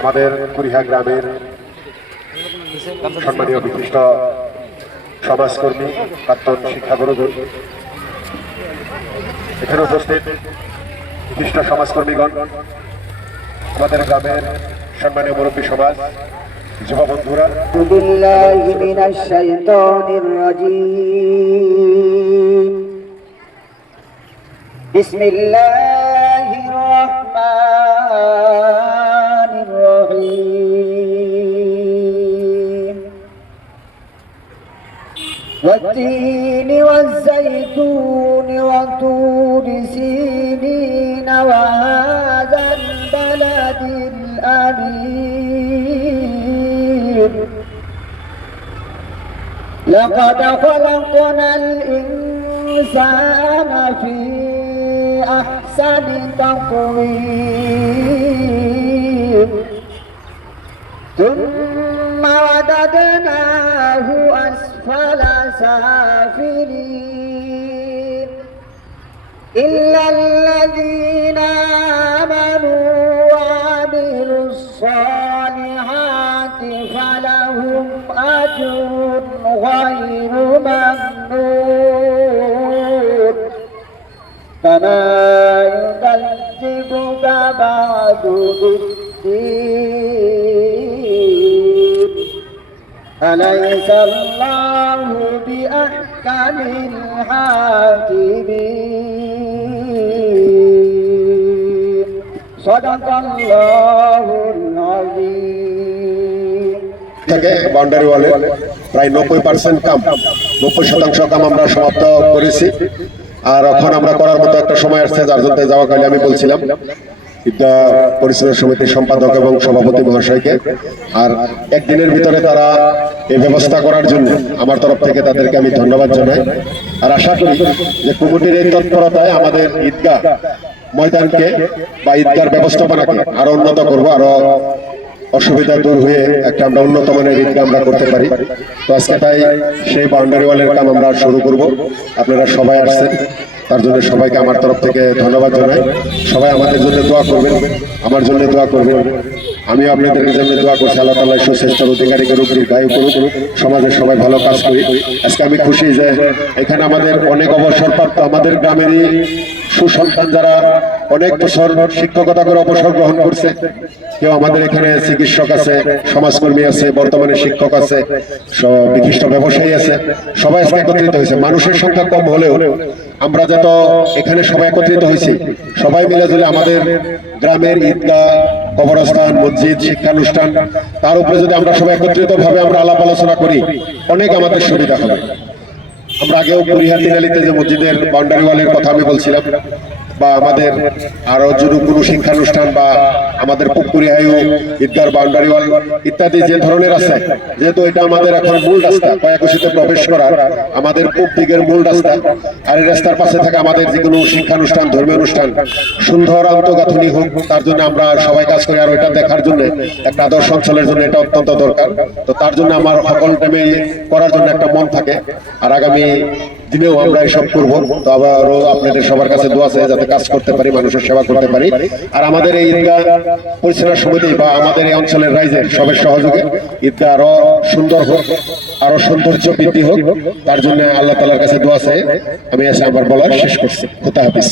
আমাদের কুড়িহা গ্রামের সম্মানীয় বিশিষ্ট সমাজকর্মী প্রাক্তন শিক্ষাগুরুগণ এখানে উপস্থিত বিশিষ্ট সমাজকর্মীগণ আমাদের গ্রামের সম্মানীয় মুরব্বী সমাজ যুব বন্ধুরা بالله من الشيطان الرجيم بسم الله والتين والزيتون وطور سينين وهذا البلد الأمين. لقد خلقنا الإنسان في أحسن تقويم. ثم رددناه أسفل سافلين إلا الذين آمنوا وعملوا الصالحات فلهم أجر غير ممنون. فما يكذبك بعد بالدين. أليس الله بأحكم الحاكمين صدق الله العظيم থেকে বাউন্ডারি ওয়ালে প্রায় নব্বই পার্সেন্ট কাম নব্বই শতাংশ কাম আমরা সমাপ্ত করেছি আর এখন আমরা করার মতো একটা সময় আসছে যার জন্য যাওয়া কালে আমি বলছিলাম বিদ্যা পরিচালনা সমিতির সম্পাদক এবং সভাপতি মহাশয়কে। আর একদিনের ভিতরে তারা এই ব্যবস্থা করার জন্য আমার তরফ থেকে তাদেরকে আমি ধন্যবাদ জানাই। আর আশা করি যে কমিটির এই তৎপরতায় আমাদের ঈদগাহ ময়দানকে বা ঈদগার ব্যবস্থাপনাকে আরও উন্নত করব, আরও অসুবিধা দূর হয়ে একটা আমরা উন্নত মানের ঈদগাহ আমরা করতে পারি। তো আজকে তাই সেই বাউন্ডারি ওয়ালের কাম আমরা শুরু করব। আপনারা সবাই আসছেন। তার জন্য সবাইকে আমার তরফ থেকে ধন্যবাদ জানাই। সবাই আমাদের জন্য দোয়া করবেন, আমার জন্য দোয়া করবেন। আমি আপনাদের জন্য দোয়া করছি, আল্লাহ তাল্লাহ সুশ্রেষ্ঠর অধিকারীকে রূপরূপ গায়ে করুক সমাজের সবাই ভালো কাজ করি। আজকে আমি খুশি যে এখানে আমাদের অনেক অবসরপ্রাপ্ত আমাদের গ্রামেরই সুসন্তান যারা অনেক বছর শিক্ষকতা করে অবসর গ্রহণ করছে। কেউ আমাদের এখানে চিকিৎসক আছে, সমাজকর্মী আছে, বর্তমানে শিক্ষক আছে বিশিষ্ট ব্যবসায়ী আছে, সবাই একত্রিত হয়েছে। মানুষের সংখ্যা কম হলেও আমরা যত এখানে সবাই একত্রিত হয়েছি, সবাই মিলে যদি আমাদের গ্রামের ঈদগাহ কবরস্থান, মসজিদ, শিক্ষানুষ্ঠান, তার উপরে যদি আমরা সবাই একত্রিত ভাবে আমরা আলাপ আলোচনা করি, অনেক আমাদের সুবিধা হবে। আমরা আগেও কুড়িহাতি নালিতে যে মসজিদের বাউন্ডারি ওয়ালের কথা আমি বলছিলাম বা আমাদের আরও যদি কোনো শিক্ষানুষ্ঠান বা আমাদের পুকুরিহায়ু ঈদগার বাউন্ডারি ওয়াল ইত্যাদি যে ধরনের আছে, যেহেতু এটা আমাদের এখন মূল রাস্তা কয়াকুশিতে প্রবেশ করার আমাদের পূব দিকের মূল রাস্তা, আর এই রাস্তার পাশে থাকা আমাদের যে কোনো শিক্ষানুষ্ঠান, ধর্মীয় অনুষ্ঠান, সুন্দর আন্তগাঁথনি হোক, তার জন্য আমরা সবাই কাজ করি, আর ওইটা দেখার জন্য একটা আদর্শ অঞ্চলের জন্য এটা অত্যন্ত দরকার। তো তার জন্য আমার সকল টাইমে করার জন্য একটা মন থাকে। আর আগামী দিনেও আমরা এসব করব। তো আবারও আপনাদের সবার কাছে দোয়া চাই যাতে কাজ করতে পারি, মানুষের সেবা করতে পারি। আর আমাদের এই ঈদগাহ পরিচালনা সমিতি বা আমাদের এই অঞ্চলের রাইজের সবের সহযোগে ঈদগাহ আরও সুন্দর হোক, আরও সৌন্দর্য বৃদ্ধি হোক, তার জন্য আল্লাহ তালার কাছে দোয়া চাই। আমি এসে আমার বলার, শেষ করছি। খোতা হাফিজ।